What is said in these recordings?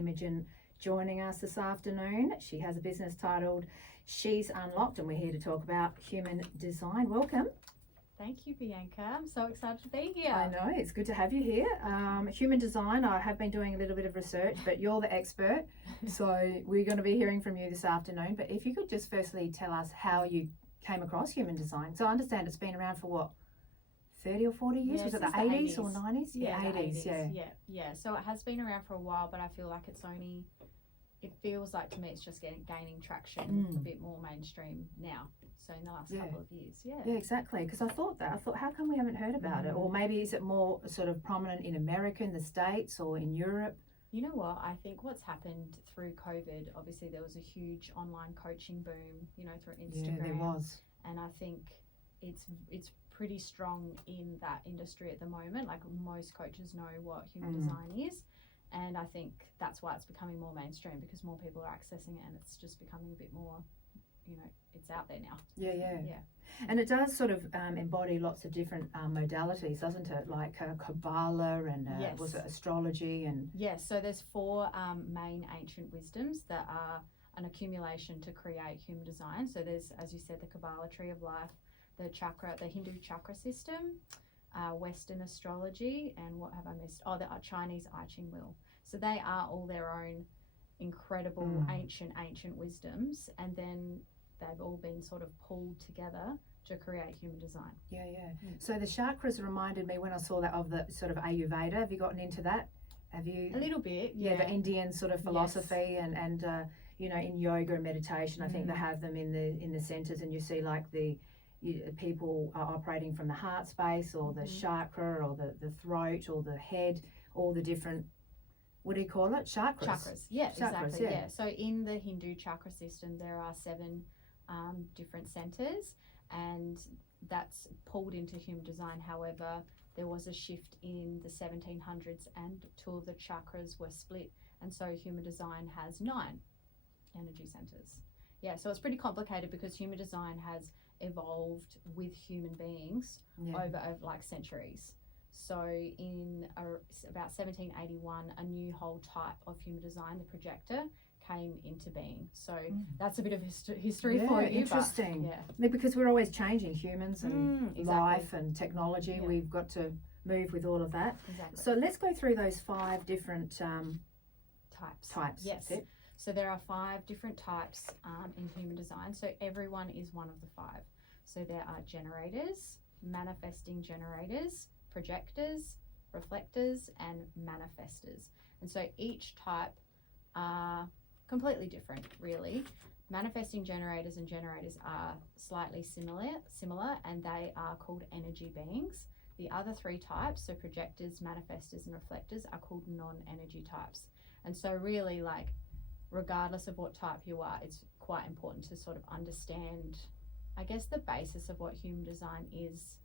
Imogen joining us this afternoon. She has a business titled She's Unlocked, and we're here to talk about human design. Welcome. Thank you, Bianca. I'm so excited to be here. I know, it's good to have you here. Human design, I have been doing a little bit of research, but you're the expert. So we're going to be hearing from you this afternoon. But if you could just firstly tell us how you came across human design. So I understand it's been around for what, 30 or 40 years? Yeah, was it the 80s or 90s? Yeah, 80s, yeah. So it has been around for a while, but I feel like it feels like to me it's just gaining traction a bit more mainstream now. So in the last couple of years, Yeah, exactly. Because I thought, how come we haven't heard about it? Or maybe is it more sort of prominent in America, in the States, or in Europe? You know what? I think what's happened through COVID, obviously there was a huge online coaching boom, through Instagram. Yeah, there was. And I think it's pretty strong in that industry at the moment. Like most coaches know what human design is. And I think that's why it's becoming more mainstream, because more people are accessing it and it's just becoming a bit more, it's out there now. Yeah. And it does sort of embody lots of different modalities, doesn't it? Like Kabbalah and was it astrology and... Yes, so there's 4 main ancient wisdoms that are an accumulation to create human design. So there's, as you said, the Kabbalah tree of life, the Hindu chakra system, Western astrology, and what have I missed? Oh, the Chinese I Ching wheel. So they are all their own incredible ancient wisdoms, and then they've all been sort of pulled together to create human design. Yeah. So the chakras reminded me when I saw that of the sort of Ayurveda. Have you gotten into that? Have you? A little bit, yeah. The Indian sort of philosophy and in yoga and meditation, I think they have them in the centers, and you see like people are operating from the heart space or the chakra or the throat or the head, all the different, what do you call it? Chakras. Yeah, Chakras, exactly. yeah. So in the Hindu chakra system, there are 7 different centers, and that's pulled into human design. However, there was a shift in the 1700s and 2 of the chakras were split, and so human design has 9 energy centers. Yeah, so it's pretty complicated because human design has evolved with human beings over like centuries. So in about 1781, a new whole type of human design, the projector, came into being. So that's a bit of history for you. Interesting. But, because we're always changing, humans and exactly. life and technology. Yeah. We've got to move with all of that. Exactly. So let's go through those 5 different types. Yes. That's it. So there are 5 different types in human design. So everyone is one of the 5. So there are generators, manifesting generators, projectors, reflectors, and manifestors. And so each type are completely different, really. Manifesting generators and generators are slightly similar, and they are called energy beings. The other 3 types, so projectors, manifestors, and reflectors, are called non-energy types. And so really, like, regardless of what type you are, it's quite important to sort of understand, I guess, the basis of what human design is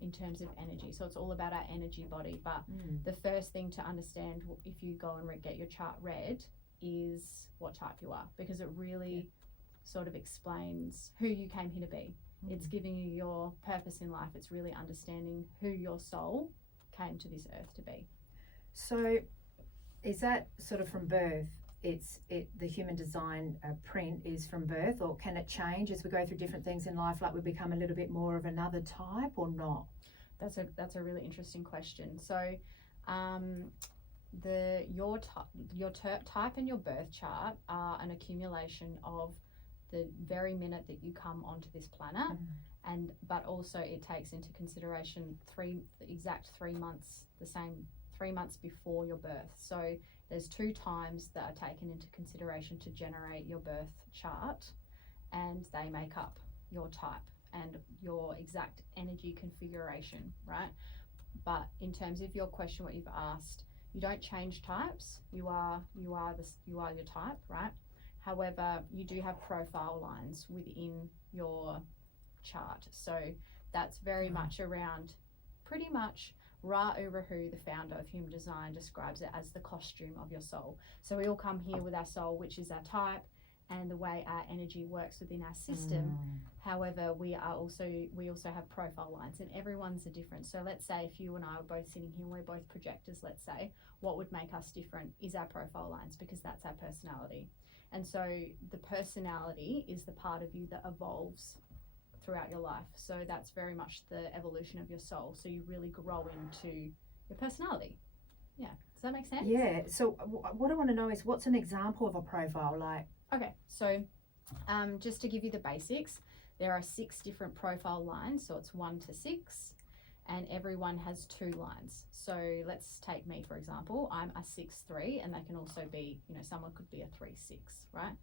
in terms of energy. So it's all about our energy body, but the first thing to understand if you go and get your chart read is what type you are, because it really sort of explains who you came here to be. It's giving you your purpose in life. It's really understanding who your soul came to this earth to be. So is that sort of from birth? The human design print is from birth, or can it change as we go through different things in life, like we become a little bit more of another type, or not? That's a really interesting question. So your type and your birth chart are an accumulation of the very minute that you come onto this planet, but also it takes into consideration the exact 3 months, the same 3 months before your birth. So there's 2 times that are taken into consideration to generate your birth chart, and they make up your type and your exact energy configuration, right? But in terms of your question, what you've asked, you don't change types. You are your type, right? However, you do have profile lines within your chart. So that's very much around, pretty much, Ra Urahu, the founder of human design, describes it as the costume of your soul. So we all come here with our soul, which is our type, and the way our energy works within our system. However, we also have profile lines, and everyone's are different. So let's say if you and I were both sitting here and we're both projectors, let's say, what would make us different is our profile lines, because that's our personality. And so the personality is the part of you that evolves throughout your life. So that's very much the evolution of your soul. So you really grow into your personality. Yeah. Does that make sense? Yeah. So what I want to know is, what's an example of a profile like? Okay. So just to give you the basics, there are 6 different profile lines. So it's 1 to 6, and everyone has 2 lines. So let's take me, for example. I'm a 6-3, and they can also be, someone could be a 3-6, right?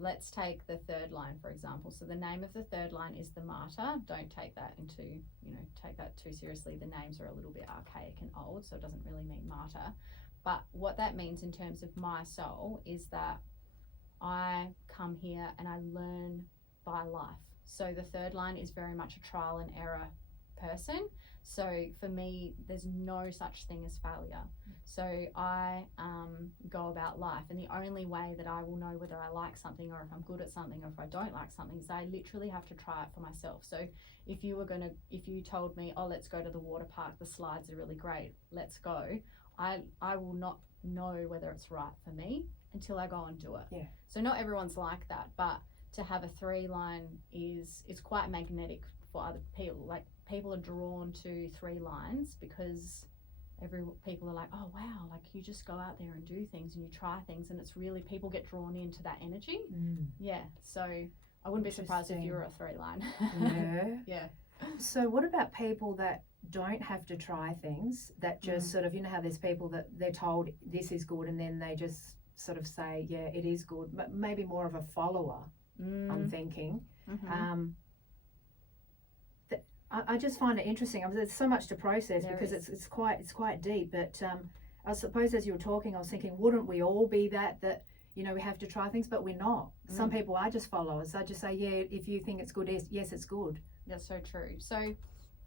Let's take the 3rd line, for example. So the name of the 3rd line is the martyr. Don't take that take that too seriously. The names are a little bit archaic and old, so it doesn't really mean martyr. But what that means in terms of my soul is that I come here and I learn by life. So the 3rd line is very much a trial and error person. So for me, there's no such thing as failure. So I go about life, and the only way that I will know whether I like something, or if I'm good at something, or if I don't like something, is I literally have to try it for myself. So if you told me, oh, let's go to the water park, the slides are really great, let's go, I will not know whether it's right for me until I go and do it. Yeah. So not everyone's like that, but to have a 3 line is quite magnetic for other people. Like, people are drawn to 3 lines because people are like, oh wow, like you just go out there and do things and you try things, and it's really, people get drawn into that energy. Yeah. So I wouldn't be surprised if you were a 3 line. Yeah. Yeah. So what about people that don't have to try things, that just sort of, how there's people that they're told this is good, and then they just sort of say, yeah, it is good, but maybe more of a follower, I'm thinking. I just find it interesting. There's so much to process, because it's quite deep. But I suppose as you were talking, I was thinking, wouldn't we all be that we have to try things, but we're not. Some people are just followers. They just say, yeah, if you think it's good, yes, it's good. That's so true. So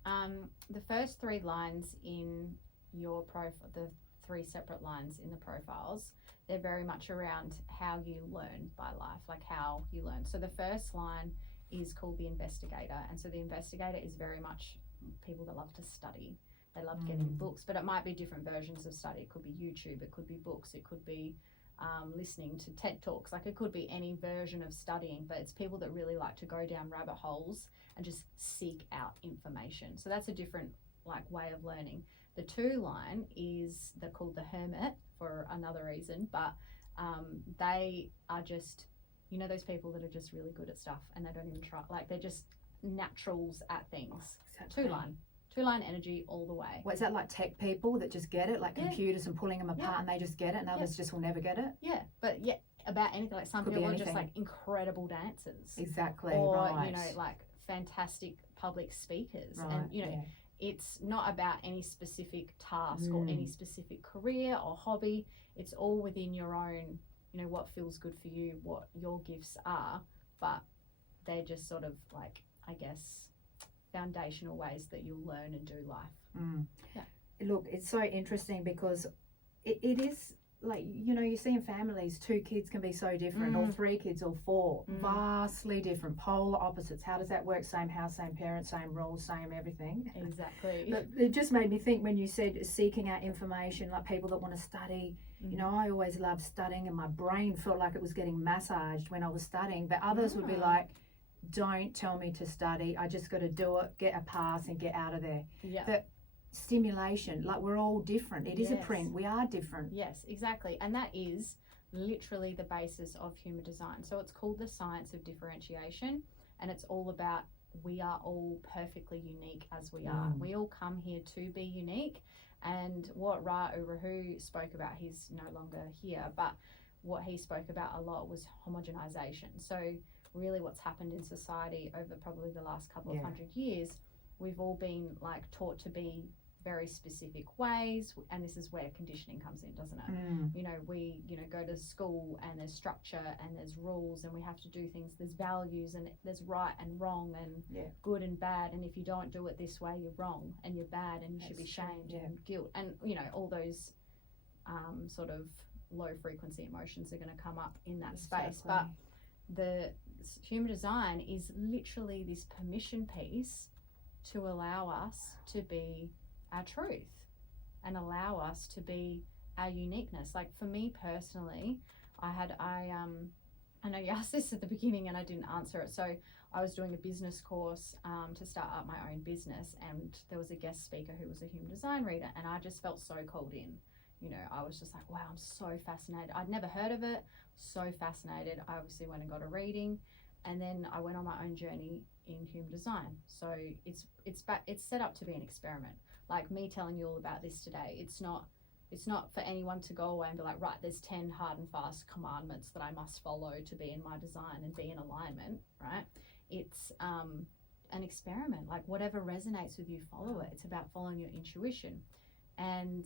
the first 3 lines in your profile, the 3 separate lines in the profiles, they're very much around how you learn by life, like how you learn. So the first line is called the investigator, and so the investigator is very much people that love to study. They love getting books, but it might be different versions of study. It could be YouTube, it could be books, it could be listening to TED Talks. Like, it could be any version of studying, but it's people that really like to go down rabbit holes and just seek out information. So that's a different way of learning. The 2 line is, they're called the hermit for another reason, but they are just, those people that are just really good at stuff and they don't even try, like, they're just naturals at things. Exactly. 2 line energy all the way. What is that, like tech people that just get it, like computers and pulling them apart and they just get it, and others just will never get it? Yeah, but about anything. Like, some people are just like incredible dancers. Exactly. Or right. Like fantastic public speakers. Right. And it's not about any specific task or any specific career or hobby. It's all within your own, what feels good for you, what your gifts are, but they're just sort of like, I guess, foundational ways that you'll learn and do life. Yeah. Look, it's so interesting, because it is like, you see in families, 2 kids can be so different, or 3 kids, or 4, vastly different, polar opposites. How does that work? Same house, same parents, same rules, same everything. Exactly. But it just made me think when you said seeking out information, like people that want to study. I always loved studying, and my brain felt like it was getting massaged when I was studying, but others would be like, don't tell me to study, I just got to do it, get a pass and get out of there. Yeah. That stimulation, like, we're all different. It is a print, we are different. Yes, exactly. And that is literally the basis of human design. So it's called the science of differentiation, and it's all about, we are all perfectly unique as we are. We all come here to be unique. And what Ra Urahu spoke about, he's no longer here, but what he spoke about a lot was homogenization. So really what's happened in society over probably the last couple of 100 years, we've all been like taught to be very specific ways, and this is where conditioning comes in, doesn't it? We go to school and there's structure and there's rules and we have to do things, there's values and there's right and wrong and good and bad, and if you don't do it this way, you're wrong and you're bad and you should be shamed and guilt, and all those sort of low frequency emotions are going to come up in that space. But the human design is literally this permission piece to allow us to be our truth and allow us to be our uniqueness. Like for me personally, I know you asked this at the beginning and I didn't answer it. So I was doing a business course to start up my own business, and there was a guest speaker who was a human design reader, and I just felt so called in. You know, I was just like, wow, I'm so fascinated. I'd never heard of it. So fascinated. I obviously went and got a reading, and then I went on my own journey in human design. So it's set up to be an experiment. Like me telling you all about this today, it's not for anyone to go away and be like, right, there's 10 hard and fast commandments that I must follow to be in my design and be in alignment, right? It's an experiment. Like whatever resonates with you, follow it. It's about following your intuition. And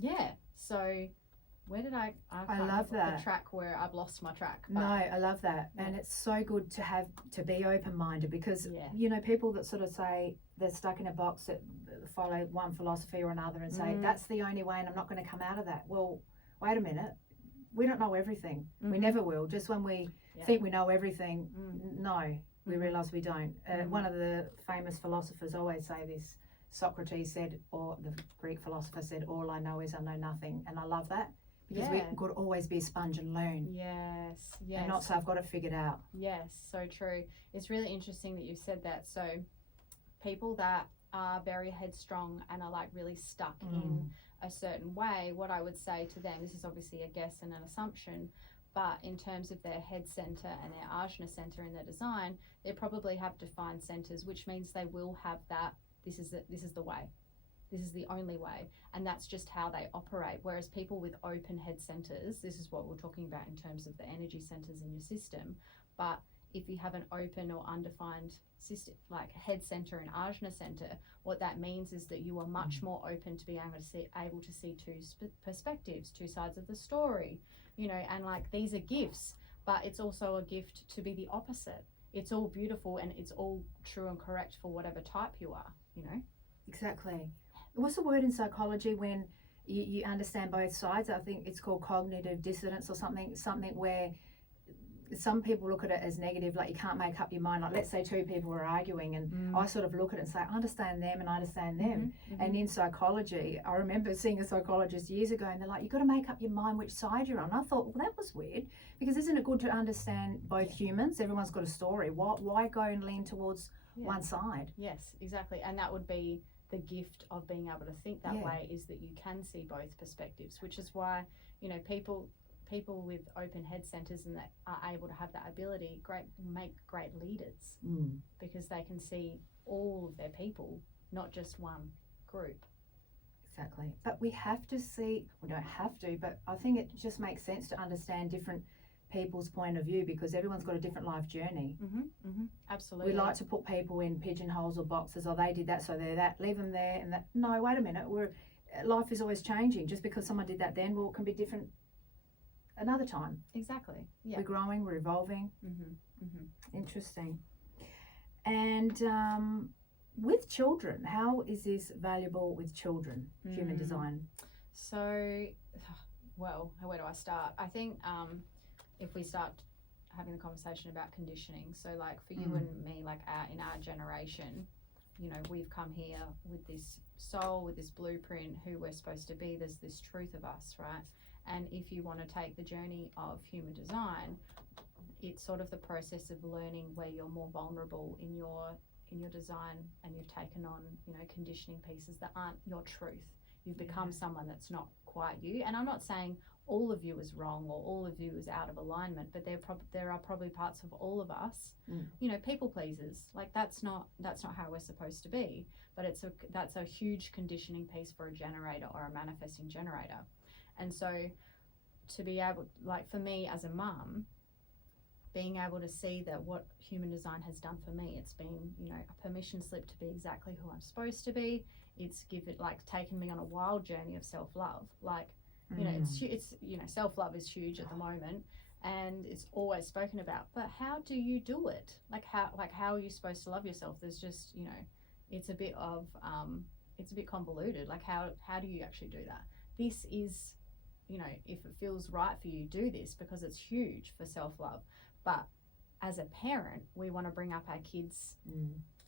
yeah, so where did I love that. The track where I've lost my track. No, I love that. Yeah. And it's so good to be open-minded, because Yeah. you know, people that sort of say they're stuck in a box that follow one philosophy or another and say that's the only way and I'm not going to come out of that. Well, wait a minute, we don't know everything. We never will. Just when we think we know everything, no, we realize we don't. One of the famous philosophers always say this. Socrates said, or the Greek philosopher said, all I know is I know nothing. And I love that, because we could always be a sponge and learn. Yes. And not say I've got it figured out. Yes, so true. It's really interesting that you said that. So people that are very headstrong and are like really stuck in a certain way, what I would say to them, this is obviously a guess and an assumption, but in terms of their head center and their ajna center in their design, they probably have defined centers, which means they will have that this is the way. This is the only way. And that's just how they operate. Whereas people with open head centers, this is what we're talking about in terms of the energy centers in your system. But if you have an open or undefined system, like head center and ajna center, what that means is that you are much more open to being able to see two perspectives, two sides of the story, you know, and like these are gifts, but it's also a gift to be the opposite. It's all beautiful and it's all true and correct for whatever type you are, you know? Exactly. What's the word in psychology when you understand both sides? I think it's called cognitive dissonance or something where some people look at it as negative, like you can't make up your mind. Like let's say two people are arguing and I sort of look at it and say, I understand them and I understand them. And in psychology, I remember seeing a psychologist years ago and they're like, you've got to make up your mind which side you're on. I thought, well, that was weird, because isn't it good to understand both humans? Everyone's got a story. Why go and lean towards one side? Yes, exactly. And that would be the gift of being able to think that way, is that you can see both perspectives, which is why, you know, people with open head centers and that are able to have that ability make great leaders, because they can see all of their people, not just one group. Exactly. But we have to see, we don't have to, but I think it just makes sense to understand different people's point of view, because everyone's got a different life journey. Absolutely. We like to put people in pigeonholes or boxes, or they did that so they're that, leave them there and that. No, wait a minute, life is always changing. Just because someone did that then, well, it can be different another time. Exactly. Yeah. We're growing, we're evolving. Interesting. And with children, how is this valuable with children, human design? So, well, where do I start? I think if we start having the conversation about conditioning, so like for you and me, like in our generation, you know, we've come here with this soul, with this blueprint, who we're supposed to be. There's this truth of us, right? And if you want to take the journey of human design, it's sort of the process of learning where you're more vulnerable in your design, and you've taken on, you know, conditioning pieces that aren't your truth. You've become someone that's not quite you. And I'm not saying all of you is wrong or all of you is out of alignment, but there are probably parts of all of us, you know, people pleasers. Like that's not how we're supposed to be. But that's a huge conditioning piece for a generator or a manifesting generator. And so to be able, like for me as a mum, being able to see that what human design has done for me, it's been, you know, a permission slip to be exactly who I'm supposed to be. It's taken me on a wild journey of self-love. Like, you know, it's you know, self-love is huge at the moment and it's always spoken about, but how do you do it? Like how are you supposed to love yourself? There's just, you know, it's a bit convoluted. Like how do you actually do that? This is, you know, if it feels right for you, do this, because it's huge for self-love. But as a parent, we want to bring up our kids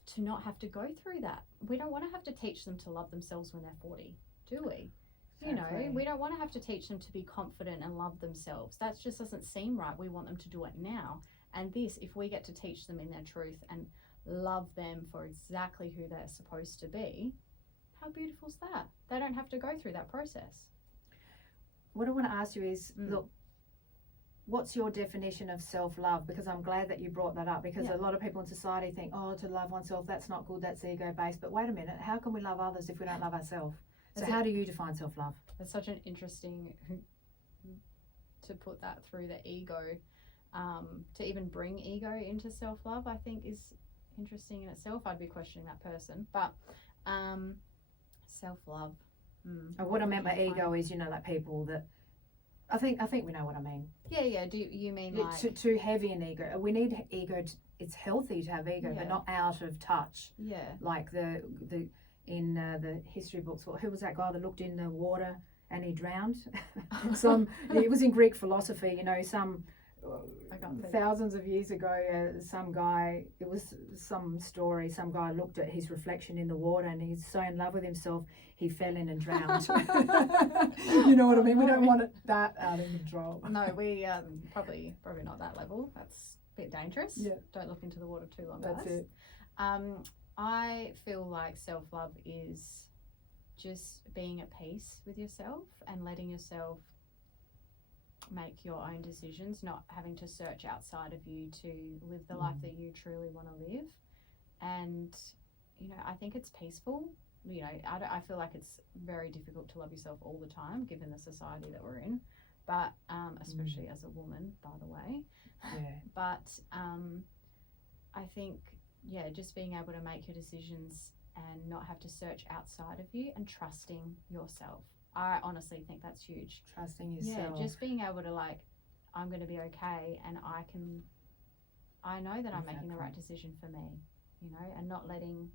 to not have to go through that. We don't want to have to teach them to love themselves when they're 40, do we? Exactly. You know, we don't want to have to teach them to be confident and love themselves. That just doesn't seem right. We want them to do it now. And this, if we get to teach them in their truth and love them for exactly who they're supposed to be, how beautiful is that? They don't have to go through that process. What I want to ask you is, look, what's your definition of self-love? Because I'm glad that you brought that up, because a lot of people in society think, oh, to love oneself, that's not good, that's ego-based. But wait a minute, how can we love others if we don't love ourselves? So how do you define self-love? It's such an interesting, to put that through the ego, to even bring ego into self-love, I think is interesting in itself. I'd be questioning that person. But self-love. What I meant by ego is, you know, like people that, I think we know what I mean. Yeah. Do you mean like too heavy an ego? We need ego. It's healthy to have ego, but not out of touch. Yeah. Like the in the history books. Who was that guy that looked in the water and he drowned? It was in Greek philosophy. You know, thousands of years ago, some guy. It was some story. Some guy looked at his reflection in the water and he's so in love with himself, he fell in and drowned. You know what I mean? We don't want it that out of control. No, we probably not that level. That's a bit dangerous. Yeah. Don't look into the water too long, That's guys. it. I feel like self-love is just being at peace with yourself and letting yourself make your own decisions, not having to search outside of you to live the life that you truly want to live. And, you know, I think it's peaceful. You know, I feel like it's very difficult to love yourself all the time, given the society that we're in, but especially as a woman, by the way. Yeah. But I think, just being able to make your decisions and not have to search outside of you and trusting yourself. I honestly think that's huge. Trusting yourself. Yeah, just being able to I'm going to be okay, and I know that I'm making the right decision for me, you know, and not letting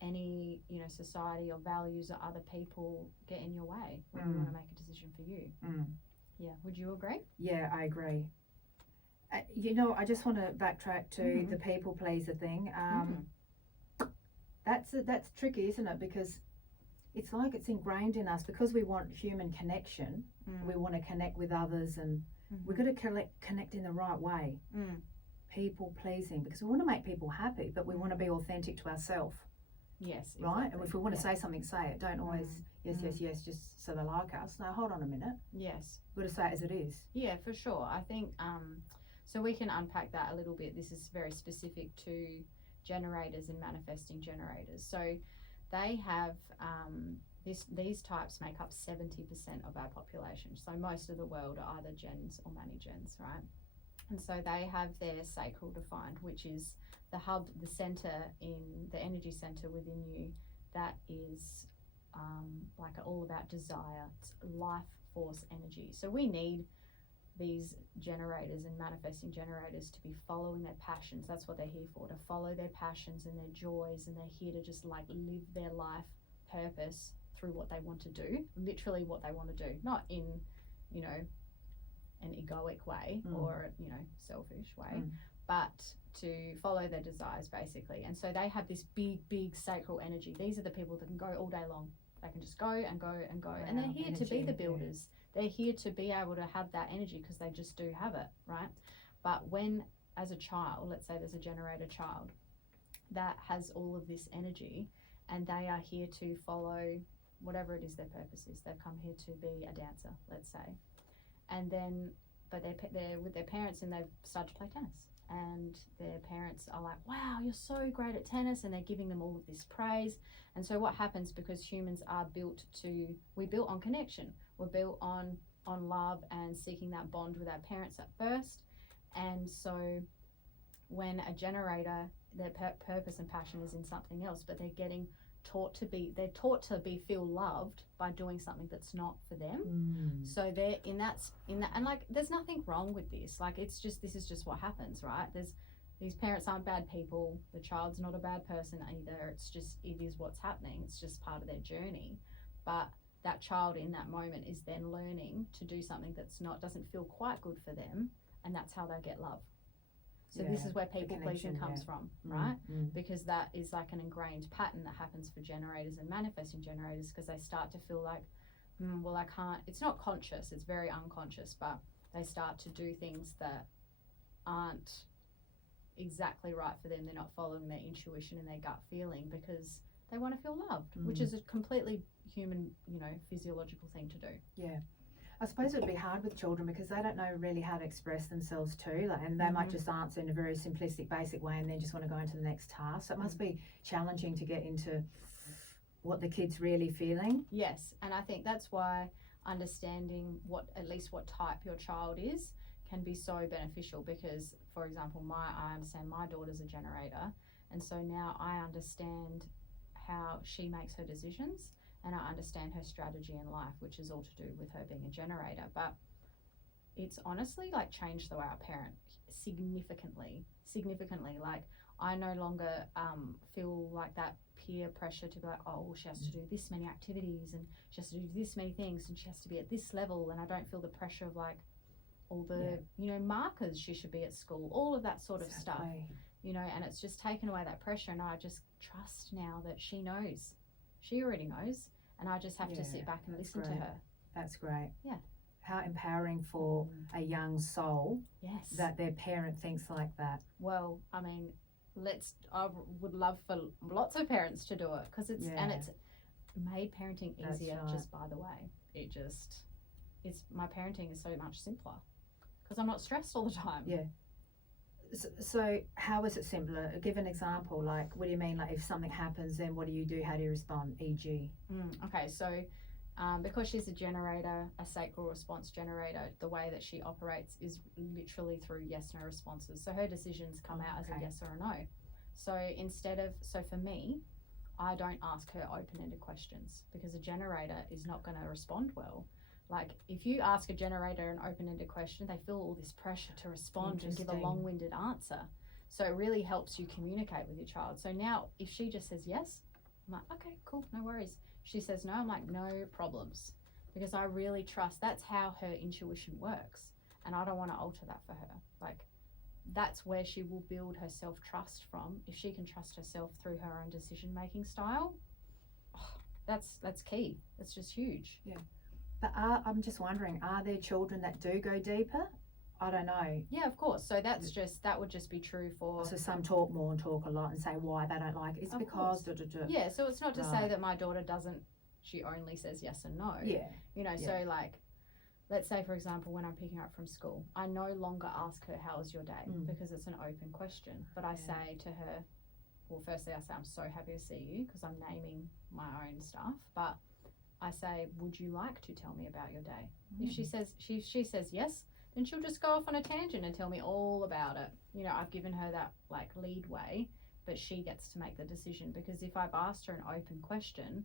any, you know, society or values or other people get in your way when you want to make a decision for you. Yeah, would you agree? Yeah, I agree. You know, I just want to backtrack to the people pleaser thing. That's tricky, isn't it? Because it's like it's ingrained in us, because we want human connection. We want to connect with others, and we've got to connect in the right way. People pleasing, because we want to make people happy, but we want to be authentic to ourselves. Yes. Right? Exactly. And if we want to say something, say it. Don't always yes, just so they like us. No, hold on a minute. Yes. We've got to say it as it is. Yeah, for sure. I think so we can unpack that a little bit. This is very specific to generators and manifesting generators. So they have these types make up 70% of our population. So most of the world are either gens or mani-gens, right? And so they have their sacral defined, which is the hub, the center in the energy center within you that is all about desire. It's life force energy. So we need these generators and manifesting generators to be following their passions. That's what they're here for, to follow their passions and their joys, and they're here to just live their life purpose through what they want to do, literally what they want to do, not in, you know, an egoic way or, you know, selfish way, but to follow their desires basically. And so they have this big sacral energy. These are the people that can go all day long. They can just go and go and go. Wow, and they're here to be the builders. They're here to be able to have that energy because they just do have it, right? But when, as a child, let's say there's a generator child that has all of this energy, and they are here to follow whatever it is their purpose is. They've come here to be a dancer, let's say. And then, but they're with their parents and they've started to play tennis. And their parents are like, wow, you're so great at tennis. And they're giving them all of this praise. And so what happens, because humans are we're built on connection. We're built on love and seeking that bond with our parents at first. And so when a generator, their purpose and passion is in something else, but they're taught to feel loved by doing something that's not for them. So they're in that, and like, there's nothing wrong with this. Like, this is just what happens, right? These parents aren't bad people. The child's not a bad person either. It is what's happening. It's just part of their journey. But that child in that moment is then learning to do something doesn't feel quite good for them, and that's how they get love. So this is where people pleasing comes from, right? Because that is like an ingrained pattern that happens for generators and manifesting generators, because they start to feel like, well, I can't, it's not conscious, it's very unconscious, but they start to do things that aren't exactly right for them. They're not following their intuition and their gut feeling because they want to feel loved, which is a completely human, physiological thing to do. Yeah. I suppose it would be hard with children because they don't know really how to express themselves too, and they might just answer in a very simplistic, basic way and then just want to go into the next task. So it must be challenging to get into what the kid's really feeling. Yes, and I think that's why understanding at least what type your child is can be so beneficial, because, for example, I understand my daughter's a generator, and so now I understand how she makes her decisions, and I understand her strategy in life, which is all to do with her being a generator. But it's honestly like changed the way I parent significantly. Like, I no longer feel like that peer pressure to be like, oh, well, she has to do this many activities and she has to do this many things and she has to be at this level, and I don't feel the pressure of like all the markers she should be at school, all of that sort of stuff, and it's just taken away that pressure, and I just trust now that she knows. She already knows, and I just have to sit back and listen to her. That's great. Yeah. How empowering for a young soul. Yes. That their parent thinks like that. Well, I mean, I would love for lots of parents to do it, because it's made parenting easier. Right. Just by the way, my parenting is so much simpler because I'm not stressed all the time. Yeah. So how is it simpler? Give an example. Like, what do you mean? Like, if something happens, then what do you do? How do you respond? E.g. Okay, so because she's a generator, a sacral response generator, the way that she operates is literally through yes/no responses. So her decisions come out as a yes or a no. So for me, I don't ask her open-ended questions, because a generator is not going to respond well. Like, if you ask a generator an open-ended question, they feel all this pressure to respond and give a long-winded answer. So it really helps you communicate with your child. So now, if she just says yes, I'm like, okay, cool, no worries. She says no, I'm like, no problems. Because I really trust that's how her intuition works. And I don't want to alter that for her. Like, that's where she will build her self-trust from. If she can trust herself through her own decision-making style, that's key. That's just huge. Yeah. But I'm just wondering, are there children that do go deeper? I don't know. Yeah, of course. So that would just be true for... So some talk more and talk a lot and say why they don't like it. It's because... Yeah, so it's not to say that my daughter doesn't, she only says yes and no. Yeah. So like, let's say, for example, when I'm picking her up from school, I no longer ask her, how was your day? Because it's an open question. But I say to her, well, firstly, I say, I'm so happy to see you, because I'm naming my own stuff. But I say, would you like to tell me about your day? If she says yes, then she'll just go off on a tangent and tell me all about it. I've given her that like lead way, but she gets to make the decision. Because if I've asked her an open question,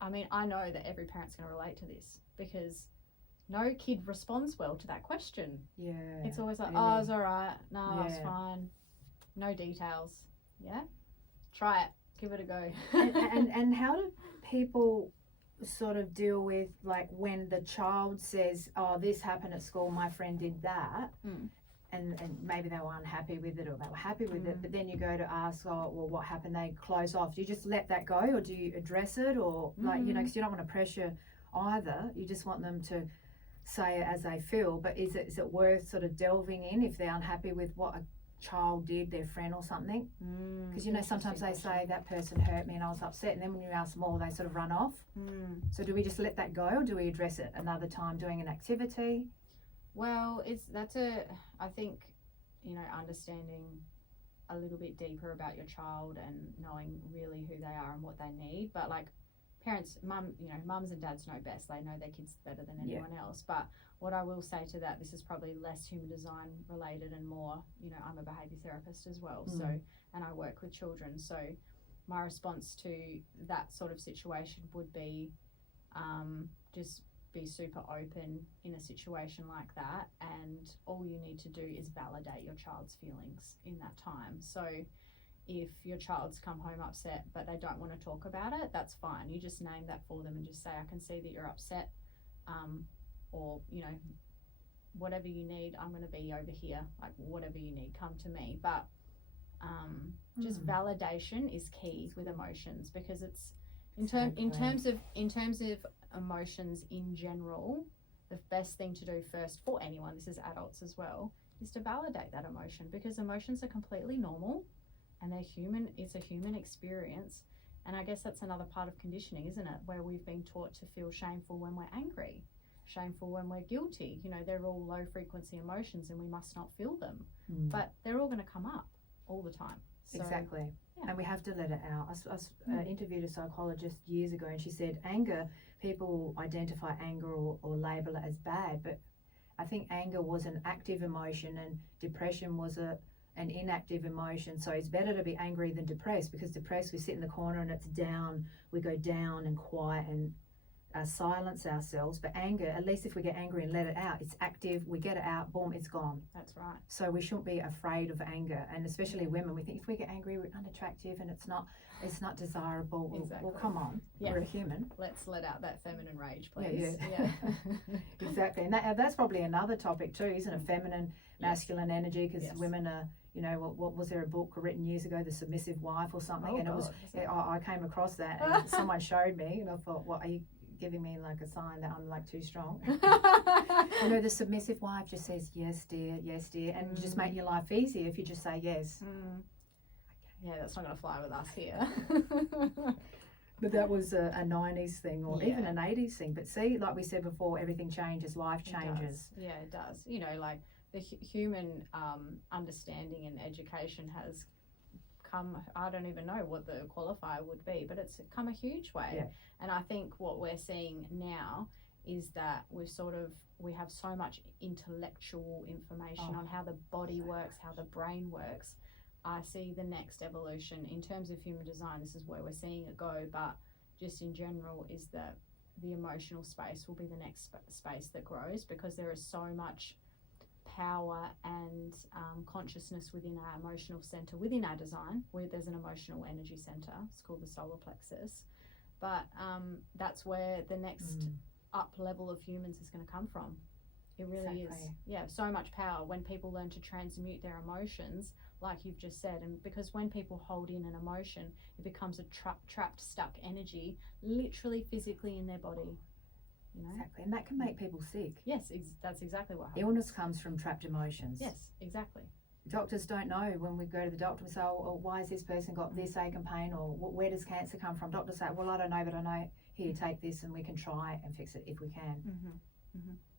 I mean, I know that every parent's going to relate to this, because no kid responds well to that question. Yeah. It's always like, oh, it's all right. No, it's fine. No details. Yeah. Try it. Give it a go. and how do people sort of deal with, like, when the child says, oh, this happened at school, my friend did that, and maybe they were unhappy with it, or they were happy with it, but then you go to ask, oh, well, what happened? They close off. Do you just let that go, or do you address it, or like, because you don't want to pressure either. You just want them to say it as they feel. But is it worth sort of delving in if they're unhappy with what a child did, their friend or something? Because sometimes they say that person hurt me and I was upset, and then when you ask more, they sort of run off. So do we just let that go, or do we address it another time doing an activity? Well, I think understanding a little bit deeper about your child and knowing really who they are and what they need. But like, parents, mums and dads know best. They know their kids better than anyone else. But what I will say to that, this is probably less human design related and more, I'm a behaviour therapist as well. So, and I work with children. So my response to that sort of situation would be just be super open in a situation like that. And all you need to do is validate your child's feelings in that time. So if your child's come home upset but they don't want to talk about it, that's fine. You just name that for them and just say, I can see that you're upset, or whatever you need, I'm going to be over here. Like, whatever you need, come to me. But just validation is key with emotions, because it's in terms of emotions in general, the best thing to do first for anyone, this is adults as well, is to validate that emotion, because emotions are completely normal and they're human. It's a human experience. And I guess that's another part of conditioning, isn't it? Where we've been taught to feel shameful when we're angry, shameful when we're guilty. You know, they're all low frequency emotions and we must not feel them. But they're all going to come up all the time. So, exactly. Yeah. And we have to let it out. I interviewed a psychologist years ago, and she said anger, people identify anger or label it as bad, but I think anger was an active emotion and depression was an inactive emotion. So it's better to be angry than depressed, because depressed, we sit in the corner and it's down, we go down and quiet and silence ourselves. But anger, at least if we get angry and let it out, it's active, we get it out, boom, it's gone. That's right. So we shouldn't be afraid of anger, and especially women, we think if we get angry we're unattractive and it's not desirable. Exactly. Well, come on, we're a human. Let's let out that feminine rage, please. Yeah. Exactly. And that's probably another topic too, isn't it? Feminine, masculine energy, because women are, you know, what was there a book written years ago, The Submissive Wife or something? And I came across that and someone showed me and I thought, what are you giving me, like a sign that I'm like too strong? You know, the submissive wife just says yes dear, and just make your life easier if you just say yes. Yeah, that's not going to fly with us here. But that was a 90s thing, or even an 80s thing. But see, like we said before, everything changes, life changes. It does. You know, like the human understanding and education has come, I don't even know what the qualifier would be, but it's come a huge way. Yeah. And I think what we're seeing now is that we have so much intellectual information on how the body works, how the brain works. I see the next evolution in terms of human design. This is where we're seeing it go, but just in general is that the emotional space will be the next space that grows, because there is so much power and consciousness within our emotional center, within our design, where there's an emotional energy center. It's called the solar plexus. But that's where the next up level of humans is going to come from. It really is. Yeah, so much power when people learn to transmute their emotions, like you've just said. And because when people hold in an emotion, it becomes a trapped, stuck energy, literally physically in their body. You know? Exactly, and that can make people sick. Yes, that's exactly what happens. Illness comes from trapped emotions. Yes, exactly. Doctors don't know. When we go to the doctor, we say, oh, why has this person got this ache and pain, or where does cancer come from? Doctors say, well, I don't know, but I know, here, take this and we can try and fix it if we can.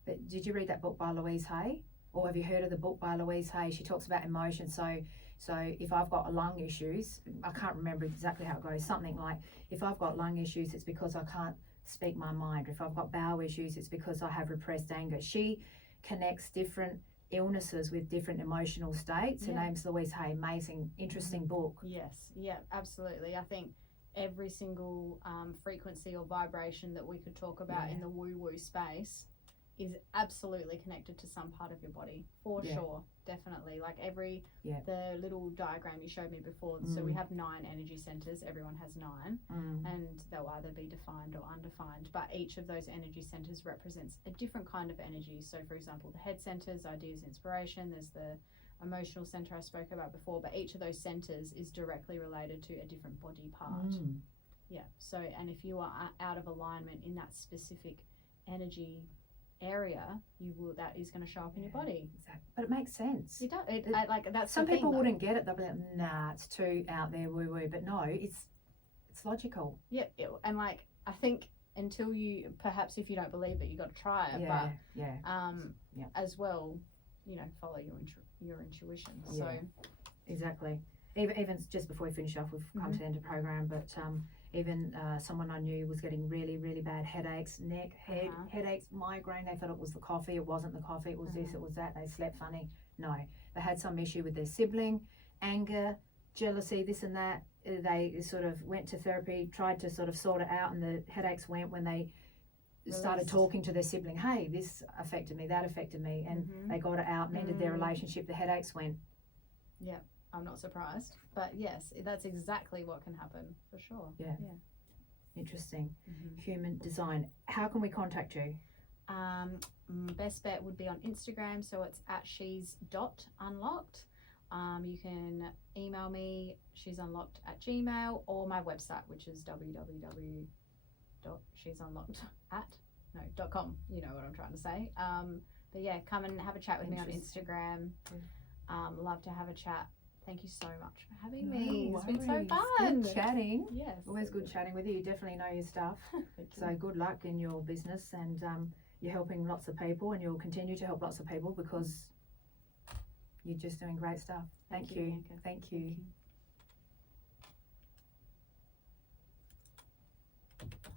But did you read that book by Louise Hay? Or have you heard of the book by Louise Hay? She talks about emotion. So if I've got lung issues, I can't remember exactly how it goes, something like, if I've got lung issues, it's because I can't speak my mind. Or if I've got bowel issues, it's because I have repressed anger. She connects different illnesses with different emotional states. Her name's Louise Hay. Amazing, interesting book. Yes, yeah, absolutely. I think every single frequency or vibration that we could talk about in the woo-woo space is absolutely connected to some part of your body, for sure, definitely. Like the little diagram you showed me before, so we have 9 energy centers, everyone has 9, and they'll either be defined or undefined, but each of those energy centers represents a different kind of energy. So for example, the head centers, ideas, inspiration, there's the emotional center I spoke about before, but each of those centers is directly related to a different body part. Yeah, so, and if you are out of alignment in that specific energy area, that is going to show up in your body. Exactly. But it makes sense. It does. Like that's some people wouldn't get it. They'll be like, nah, it's too out there, woo woo. But no, it's logical. Yeah, and like I think until you, perhaps if you don't believe it, you got to try it. As well, you know, follow your intuition. So exactly. Even just before we finish off, we've come to the end of the program, but even someone I knew was getting really, really bad headaches, headaches, migraine. They thought it was the coffee. It wasn't the coffee. It was this, it was that. They slept funny. No, they had some issue with their sibling, anger, jealousy, this and that. They sort of went to therapy, tried to sort of sort it out, and the headaches went when they started talking to their sibling. Hey, this affected me, that affected me, and they got it out, mended their relationship. The headaches went. Yeah. I'm not surprised, but yes, that's exactly what can happen for sure. Yeah. Interesting. Human design. How can we contact you? Best bet would be on Instagram, so it's at she's.unlocked. You can email me, she'sunlocked@gmail, or my website, which is www.she'sunlocked.com. You know what I'm trying to say. But yeah, come and have a chat with me on Instagram. Love to have a chat. Thank you so much for having me. It's been so fun. Good chatting. Yes. Always good chatting with you. You definitely know your stuff. So good luck in your business, and you're helping lots of people, and you'll continue to help lots of people because you're just doing great stuff. Thank you. Bianca. Thank you.